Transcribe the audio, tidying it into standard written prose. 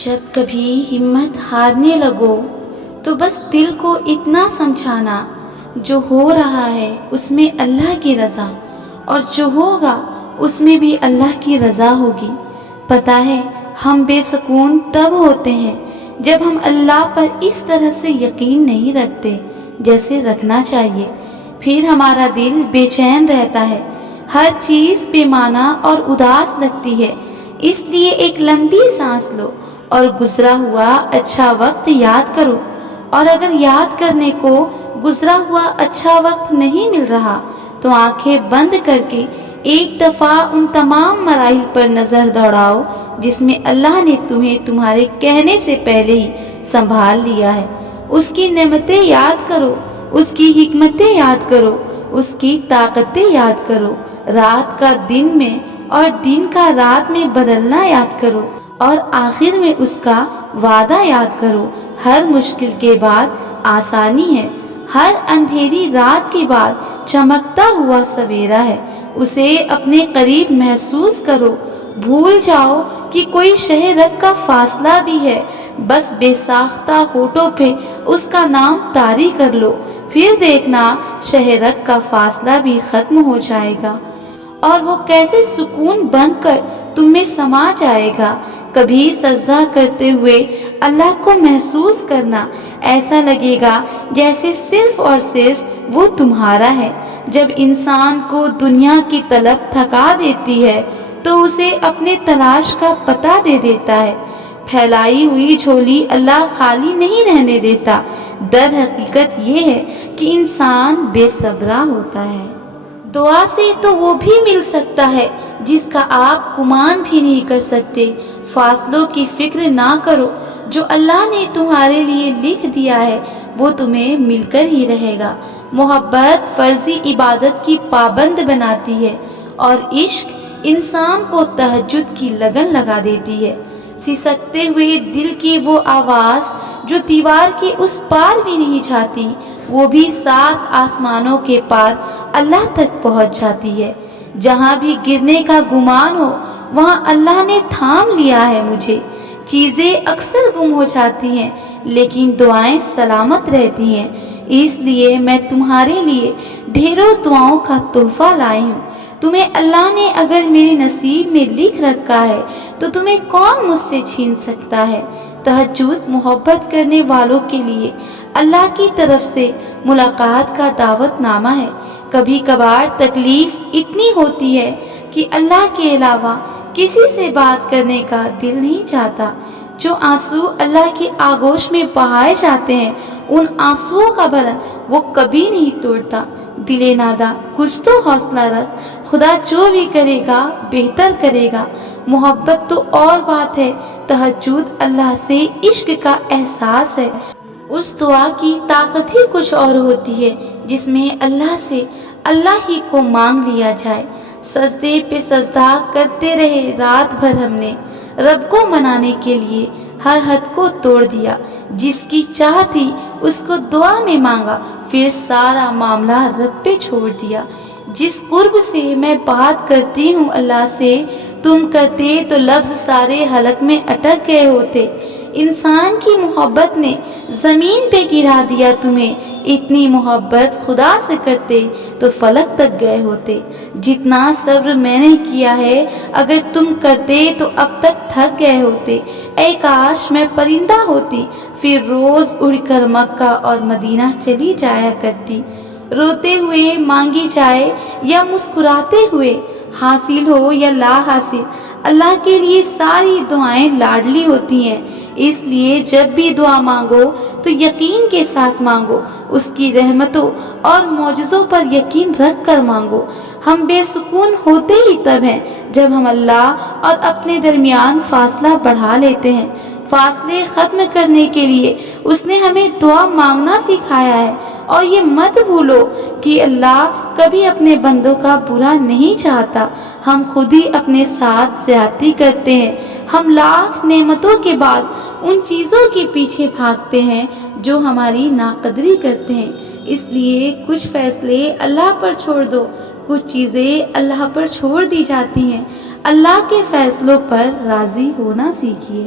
जब कभी हिम्मत हारने लगो तो बस दिल को इतना समझाना, जो हो रहा है उसमें अल्लाह की रज़ा और जो होगा उसमें भी अल्लाह की रज़ा होगी। पता है हम बेसुकून तब होते हैं जब हम अल्लाह पर इस तरह से यकीन नहीं रखते जैसे रखना चाहिए। फिर हमारा दिल बेचैन रहता है, हर चीज़ बेमाना और उदास लगती है। इसलिए एक लंबी सांस लो और गुजरा हुआ अच्छा वक्त याद करो, और अगर याद करने को गुजरा हुआ अच्छा वक्त नहीं मिल रहा तो आंखें बंद करके एक दफ़ा उन तमाम मराइल पर नज़र दौड़ाओ जिसमें अल्लाह ने तुम्हें तुम्हारे कहने से पहले ही संभाल लिया है। उसकी नेमतें याद करो, उसकी हिकमतें याद करो, उसकी ताकतें याद करो। रात का दिन में और दिन का रात में बदलना याद करो, और आखिर में उसका वादा याद करो। हर मुश्किल के बाद आसानी है, हर अंधेरी रात के बाद चमकता हुआ सवेरा है। उसे अपने करीब महसूस करो। भूल जाओ कि कोई शहर का फासला भी है, बस बेसाख्ता होठों पे उसका नाम तारी कर लो। फिर देखना शहर का फासला भी खत्म हो जाएगा और वो कैसे सुकून बनकर तुम में समा जाएगा। कभी सजदा करते हुए अल्लाह को महसूस करना, ऐसा लगेगा जैसे सिर्फ और सिर्फ वो तुम्हारा है। जब इंसान को दुनिया की तलब थका देती है तो उसे अपने तलाश का पता दे देता है। फैलाई हुई झोली अल्लाह खाली नहीं रहने देता। दर हकीकत ये है कि इंसान बेसब्रा होता है। दुआ से तो वो भी मिल सकता है जिसका आप गुमान भी नहीं कर सकते। फासलों की फिक्र ना करो, जो अल्लाह ने तुम्हारे लिए लिख दिया है वो तुम्हें मिलकर ही रहेगा। मोहब्बत फर्जी इबादत की पाबंद बनाती है और इश्क इंसान को तहज्जुद की लगन लगा देती है। सिसकते हुए दिल की वो आवाज़ जो दीवार के उस पार भी नहीं जाती, वो भी 7 आसमानों के पार अल्लाह तक पहुंच जाती है। जहाँ भी गिरने का गुमान हो वहाँ अल्लाह ने थाम लिया है मुझे। चीज़ें अक्सर गुम हो जाती हैं लेकिन दुआएं सलामत रहती हैं। इसलिए मैं तुम्हारे लिए ढेरों दुआओं का तोहफा लाई हूँ। तुम्हें अल्लाह ने अगर मेरे नसीब में लिख रखा है तो तुम्हें कौन मुझसे छीन सकता है। तहज्जुद मोहब्बत करने वालों के लिए अल्लाह की तरफ से मुलाकात का दावतनामा है। कभी कभार तकलीफ इतनी होती है कि अल्लाह के अलावा किसी से बात करने का दिल नहीं चाहता। जो आंसू अल्लाह की आगोश में बहाए जाते हैं, उन आंसुओं का भरन वो कभी नहीं तोड़ता। दिले नादा कुछ तो हौसला रख, खुदा जो भी करेगा बेहतर करेगा। मोहब्बत तो और बात है, तहज्जुद अल्लाह से इश्क का एहसास है। उस दुआ की ताकत ही कुछ और होती है जिसमें अल्लाह से अल्लाह ही को मांग लिया जाए। सजदे पे सजदा करते रहे रात भर हमने, रब को मनाने के लिए हर हद को तोड़ दिया। जिसकी चाह थी उसको दुआ में मांगा, फिर सारा मामला रब पे छोड़ दिया। जिस कुर्ब से मैं बात करती हूँ अल्लाह से, तुम करते तो लफ्ज सारे हलक में अटक गए होते। इंसान की मोहब्बत ने जमीन पे गिरा दिया तुम्हें। इतनी मोहब्बत खुदा से करते तो फलक तक गए होते। जितना सब्र मैंने किया है अगर तुम करते तो अब तक थक गए होते। ऐ काश मैं परिंदा होती, फिर रोज उड़कर मक्का और मदीना चली जाया करती। रोते हुए मांगी जाए या मुस्कुराते हुए, हासिल हो या ला हासिल, अल्लाह के लिए सारी दुआएं लाडली होती हैं। इसलिए जब भी दुआ मांगो तो यकीन के साथ मांगो, उसकी रहमतों और मौजज़ों पर यकीन रख कर मांगो। हम बेसुकून होते ही तब हैं जब हम अल्लाह और अपने दरमियान फासला बढ़ा लेते हैं। फासले खत्म करने के लिए उसने हमें दुआ मांगना सिखाया है। और ये मत भूलो कि अल्लाह कभी अपने बंदों का बुरा नहीं चाहता। हम खुद ही अपने साथ ज्यादती करते हैं। हम लाख नेमतों के बाद उन चीज़ों के पीछे भागते हैं जो हमारी नाकदरी करते हैं। इसलिए कुछ फैसले अल्लाह पर छोड़ दो, कुछ चीज़ें अल्लाह पर छोड़ दी जाती हैं। अल्लाह के फैसलों पर राज़ी होना सीखिए।